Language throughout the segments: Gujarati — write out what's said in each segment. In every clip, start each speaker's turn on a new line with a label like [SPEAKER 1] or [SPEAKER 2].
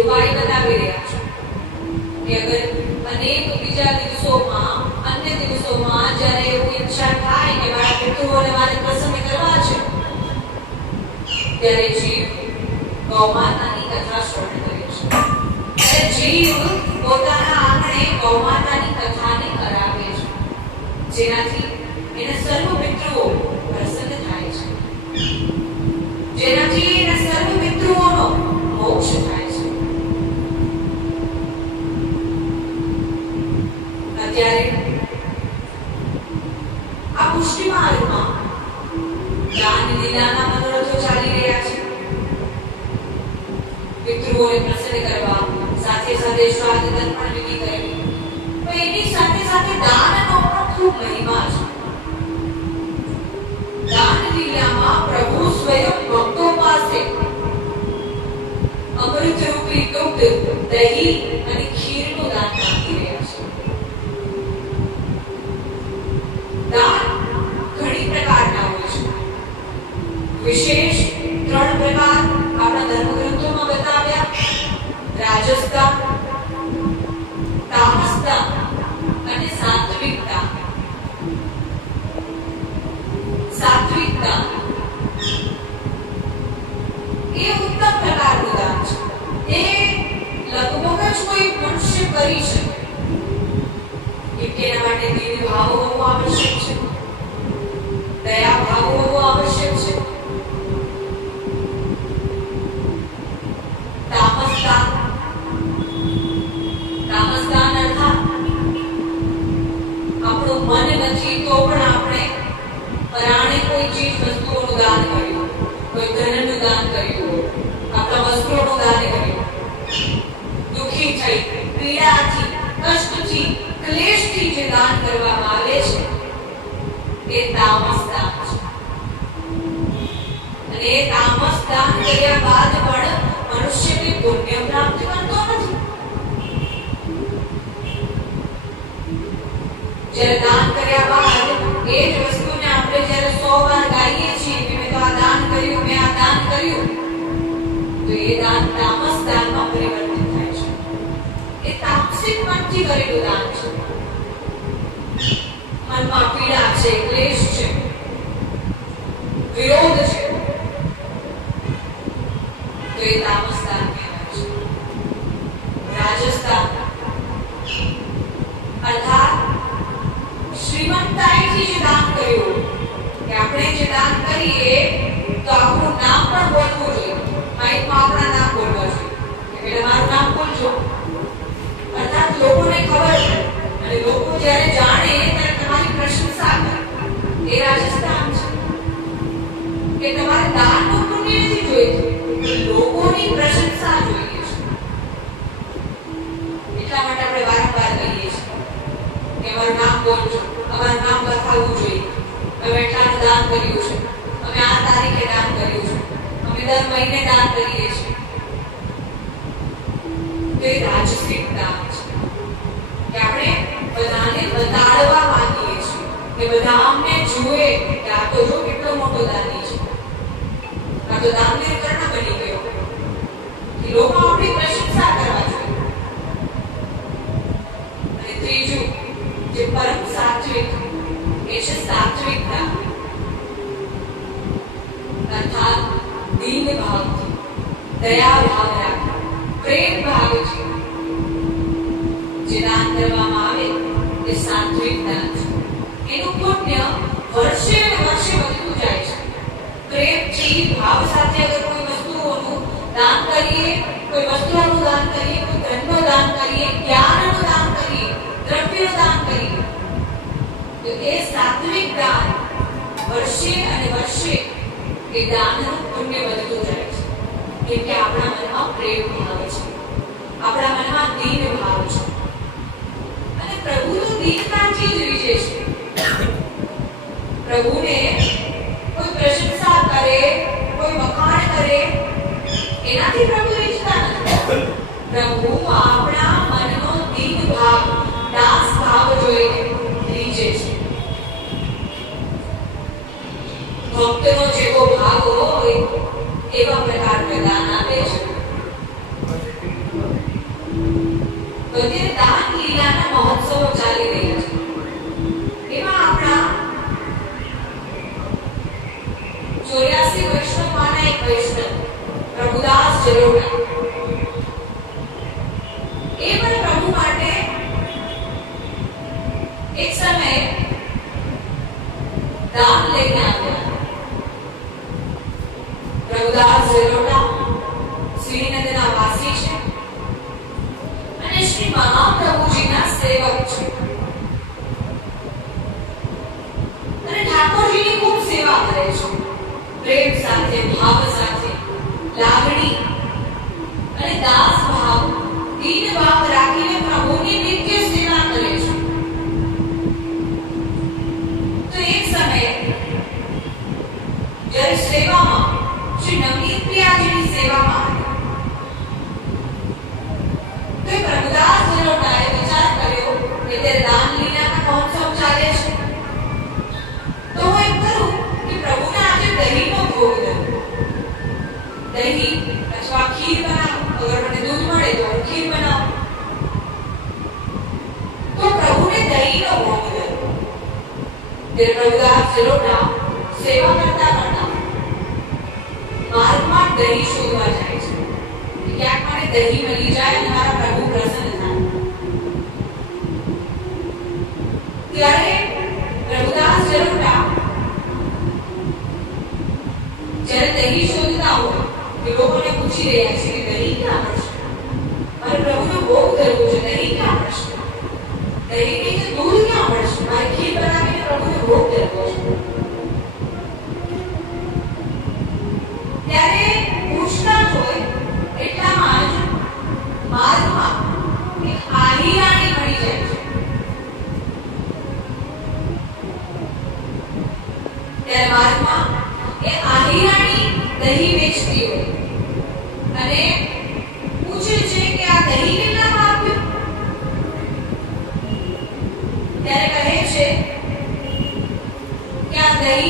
[SPEAKER 1] ઉપાય બતાવી રહ્યા છે. કે અગર અનેક બીજા દિવસોમાં, અન્ય દિવસોમાં જ્યારે એવું ઈચ્છા થાય કે મારા પિતૃઓને મારે પ્રસન્ન કરવા છે, ત્યારે જીવ ગૌમાતાની કથા શ્રવણ કરે છે. ત્યારે જીવ પોતાના આંગણે ગૌમાતાની કથાને કરાવે છે, જેનાથી એના સર્વ પિતૃઓ પ્રસન્ન થાય છે. જેનાથી એના સર્વ પિતૃઓનો મોક્ષ થાય છે અત્યારે આ પુષ્ટિ માર્ગમાં દાન લીલાના મનોરથો ચાલી રહ્યા છે પિતૃઓને પ્રસન્ન કરવા સાથે સાથે શ્રાદ્ધ તર્પણ વિધિ કરવી તો એની સાથે સાથે દાનનો પણ ખૂબ મહિમા છે દાન લીલામાં પ્રભુ સ્વયં ભક્તો પાસે અમૃત રૂપી દુગ્ધ દહીં અને ખીરનું દાન આપી રહ્યા છે દાન ઘણી પ્રકારના હોય છે વિશેષ ત્રણ પ્રકાર આપણા ધર્મગ્રંથોમાં બતાવ્યા. રાજસતા તામસતા અને સાત્વિકતા. સાત્વિકતા એ ઉત્તમ પ્રકારનું દાન છે. એ લગભગ જ કોઈ મનુષ્ય કરી શકે. કેમ કે એના માટે દિવ્ય ભાવ હોવો આવશ્યક છે. દયા ભાવ હોવો આવશ્યક છે તામસદાન તામસદાન અર્થાત આપણું મન નથી તો પણ આપણે પરાણે કોઈ ચીજ વસ્તુઓનું દાન કર્યું કોઈ ધનનું દાન કર્યું આપણા વસ્ત્રોનું દાન કર્યું દુઃખી થઈ પીડાથી કષ્ટથી ક્લેશથી જે દાન કરવામાં આવે છે એ તામસ દાન છે અને એ તામસ દાન કર્યા બાદ પણ મનુષ્યને પુણ્ય પ્રાપ્ત કરતો નથી. જ્યારે દાન કર્યા બાદ એ જ વસ્તુને આપણે જ્યારે સો વાર ગાઈએ છીએ કે મેં તો આ દાન કર્યું, મેં આ દાન કર્યું, તો એ દાન તામસ દાનમાં પરિવર્તિત થાય છે. એ તામસિક મનથી કરેલું દાન છે. મનમાં પીડા છે, ક્લેશ છે. વિરોધ છે દાન દાન દાન નામ પણ જોઈએ માઇકમાં નામ બોલજો અર્થાત લોકોને ખબર છે અને લોકો જ્યારે જાણે ત્યારે તમારી પ્રશંસા કરે એ રાજસ્થાન છે કે તમારે જોઈતું લોકોની પ્રશંસા જોઈએ છે એટલા માટે આપણે વારંવાર કહીએ છીએ કે અમારું નામ બોલજો, અમારું નામ લખાવવું જોઈએ. અમે એટલાનું દાન કર્યું છે. અમે આ તારીખે દાન કર્યું છે. અમે દર મહિને દાન કરીએ છીએ. તો રાજસિક દાન છે? કે આપણે બધાને બતાડવા માંગીએ છીએ. કે બધા અમને જુએ કે આ તો જો કેટલો મોટો દાની છે. આ તો દાનવીર લોકો આપણી કરવા અને ત્રીજું, જે પરમ સાત્વિક એ છે સાત્વિકતા દયા ભાવ પ્રેમ ભાવથી જે દાન કરવામાં આવે તે સાત્વિક દાન છે. એનું વર્ષે વર્ષે જાય છે. પ્રેમથી ભાવ સાથે અગર કોઈ દાન કરીએ, કોઈ વસ્તુઓનું દાન કરીએ, કોઈ ધનનું દાન કરીએ, જ્ઞાનનું દાન કરીએ, દ્રવ્યનું દાન કરીએ, તો એ સાત્વિક દાન વર્ષે અને વર્ષે એ દાનનું પુણ્ય વધતું જાય છે. કેમ કે આપણા મનમાં પ્રેમ ભાવ છે. આપણા મનમાં દીન ભાવ છે. અને પ્રભુ તો ચીજ રીઝે છે. પ્રભુને ભક્તનો જેવો ભાગ હોય એવા પ્રકારના દાન આપે છે. તો દાન દહીં, અથવા ખીર બનાવું. અગર મને દૂધ મળે તો હું ખીર બનાવું. તો પ્રભુને દહીંનો ભોગ દઉં ત્યારે પ્રભુદાસ જલોટા સેવા કરતા કરતા માર્ગમાં દહીં શોધવા જાય છે. ક્યાંક મને દહીં મળી જાય મારા પ્રભુ પ્રસન્ન થાય. ત્યારે પ્રભુદાસ જલોટા જ્યારે દહીં શોધતા હોય કે લોકોને પૂછી રહ્યા છે કે દહીં ક્યાં મળશે મારે પ્રભુનો ભોગ ધરવો છે દહીં ક્યાં મળશે દહીં નહીં તો દૂધ ક્યાં મળશે મારે ખીર બનાવીને પ્રભુને ભોગ ધરવો છે ત્યારે પૂછતા જ હોય એટલામાં જ માર્ગમાં એક આહીરાણી મળી જાય છે ત્યારે માર્ગમાં એ આહીરાણી દહીં વેચતી હોય અને પૂછે છે કે આ દહીં કેટલામાં આપ્યું ત્યારે કહે છે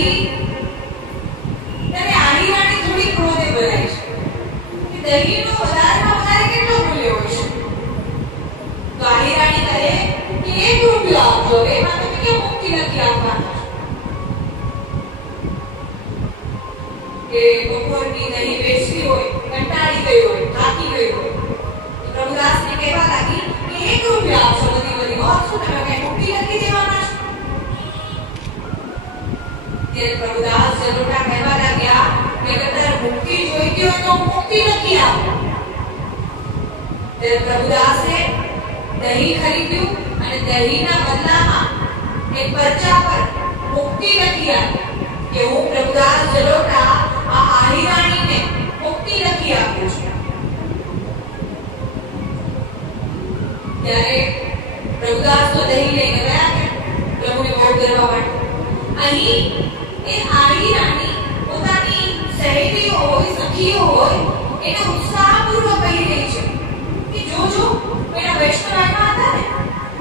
[SPEAKER 1] છે. કે દહીંનો આપજો દહીં વેચતી હોય, કંટાળી ગઈ હોય, થાકી ગઈ હોય. પ્રભુદાસને કહેવા લાગી કે એક રૂપિયો આપશો બધી બધી હોત શું તમે કઈ મુક્તિ નથી દેવાના છો ત્યારે પ્રભુદાસ જલોટા કહેવા લાગ્યા કે અગર તારે મુક્તિ જોઈતી હોય તો મુક્તિ નથી આપો ત્યારે પ્રભુદાસે દહીં ખરીદ્યું અને દહીંના બદલામાં એક પરચા પર મુક્તિ લખી આપી કે હું પ્રભુદાસ જલોટા આ આહીરાણીને મુક્તિ લખી આપું છું ત્યારે પ્રભુદાસ તો દહીં લઈને ગયા કે પ્રભુને ભોગ ધરવા માટે અહીં એ આડી રાણી પોતાની સહેલીઓ હોય, સખીઓ હોય, એને ઉત્સાહપૂર્વક કહી રહી છે કે જો જો પેલા વૈષ્ણવ આવ્યા હતા ને,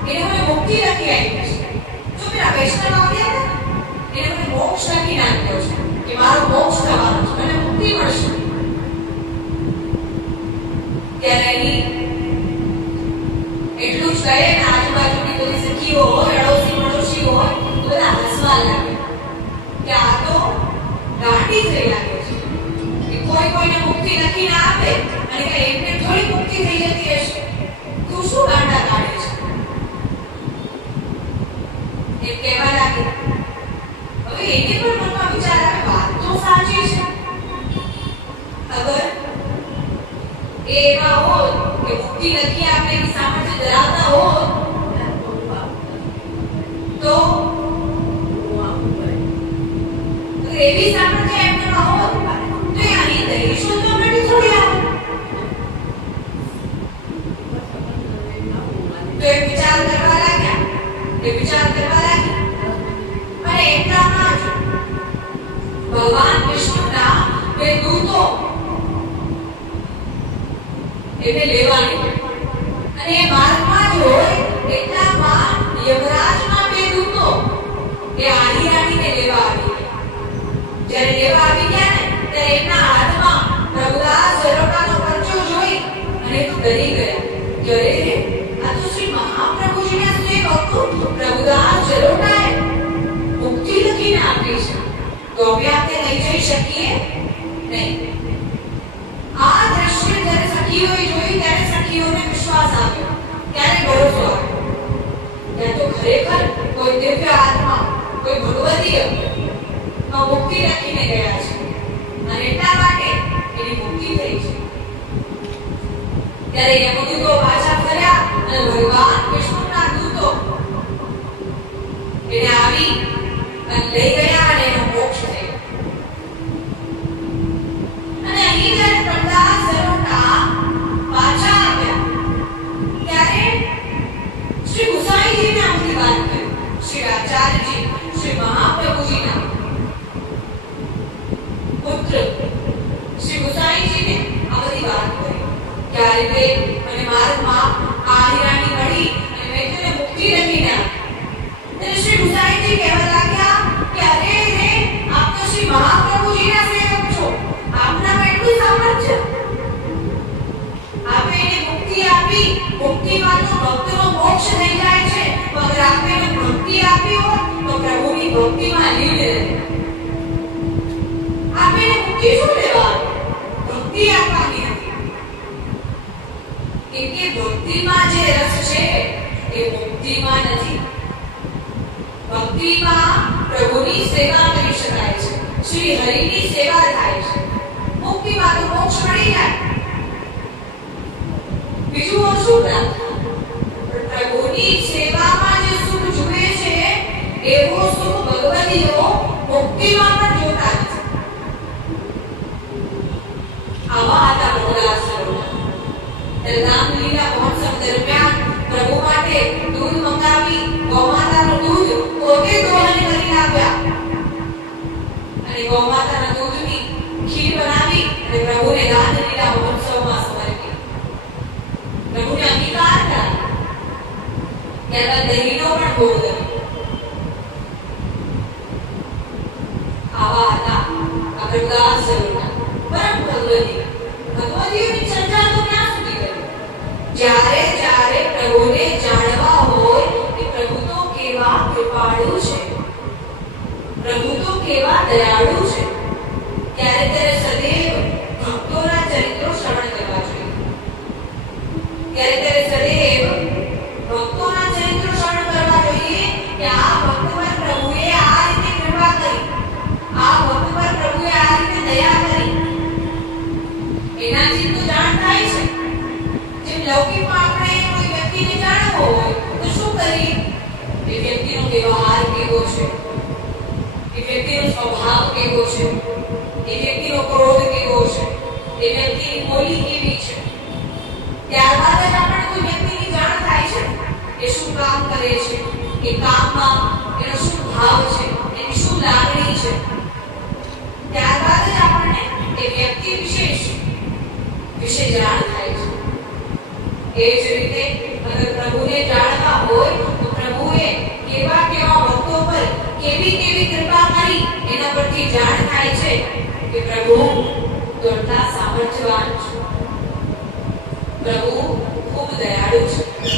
[SPEAKER 1] એને મને મુક્તિ નથી આપી છે. જો પેલા વૈષ્ણવ આવ્યા હતા એને મોક્ષ નથી નાખ્યો કે મારો મોક્ષ થવાનો છે, મને મુક્તિ મળશે. ત્યારે એની એટલું જ કહે આજુબાજુની બધી સખીઓ હોય અડોશી પડોશી હોય, તો બધા હસવા લાગે. કે કોઈ કોઈને આપે અને એમને થોડી એને અગર એ એવા હોત કે મુક્તિ લખી આપે એવી સામર્થ્ય તો એવી સામર્થ્ય એ વિચાર કરવા લાગ્યા. એ વિચાર કરવા લાગી અને એટલામાં જ. ભગવાન વિષ્ણુના બે દૂતો. એને લેવા નીકળ્યા અને એ માર્ગમાં જ હોય એટલામાં યમરાજના બે દૂતો. એ આહી રાણીને લેવા આવી ગયા. જ્યારે લેવા આવી ગયા ને, ત્યારે એમના તો અમે આપણે લઈ જઈ શકીએ નહીં આ દ્રશ્ય જ્યારે સખીઓએ જોયું ત્યારે સખીઓને વિશ્વાસ આવ્યો ત્યારે ભરોસો આવ્યો ત્યાં તો ખરેખર કોઈ દિવ્ય આત્મા કોઈ ભગવદીયમાં મુક્તિ લખીને ગયા છે અને એટલા માટે એની મુક્તિ થઈ છે ત્યારે યમદૂતો પાછા ફર્યા અને ભગવાન વિષ્ણુના દૂતો એને આવી અને લઈ ગયા અને એનો મોક્ષ થયો અને અહીં જ્યારે પ્રહલાદ સરોટા પાછા આવ્યા ત્યારે શ્રી ગુસાઈજીને આ બધી વાત કરી શ્રી આચાર્યજી શ્રી મહાપ્રભુજીના પુત્ર શ્રી ગુસાઈજીને આ બધી વાત કરી કે કેમ કે ભક્તિમાં જે રસ છે, એ મુક્તિમાં નથી. ભક્તિમાં પ્રભુની સેવા કરી શકાય છે, શ્રી હરિની સેવા થાય છે. મુક્તિમાં તો મોક્ષ મળી જાય. બીજું હું શું પ્રભુની સેવામાં જે સુખ જુએ છે, એવો સુખ ભગવતીઓ મુક્તિમાં પણ જોતા નથી. આવા હતા સરોવર રામલીલા મહોત્સવ દરમિયાન દૂધની ખીર બનાવી અને પ્રભુને રામલીલા મહોત્સવમાં સમર્પી પ્રભુને અંગીકાર કર્યા ત્યારબાદ પણ ભોગ કર્યો આવા હતા આ પ્રહલાદ સરોવરના પરમ ભગવતી ભગવતીઓની ચર્ચા તો ક્યાં સુધી કરી જ્યારે જ્યારે પ્રભુને જાણવા હોય કે પ્રભુ તો કેવા કૃપાળુ છે. પ્રભુ તો કેવા દયાળુ એ કામમાં એનો શું ભાવ છે, એની શું લાગણી છે. ત્યારબાદ આપણને એ વ્યક્તિ વિશેષ વિશે જાણ થાય છે. એ જ રીતે અગર પ્રભુને જાણવા હોય, તો પ્રભુએ કેવા કેવા ભક્તો પર કેવી કેવી કૃપા કરી એના પરથી જાણ થાય છે કે પ્રભુ દોડતા સામર્થ્યવાન પ્રભુ ખૂબ દયાળુ છે.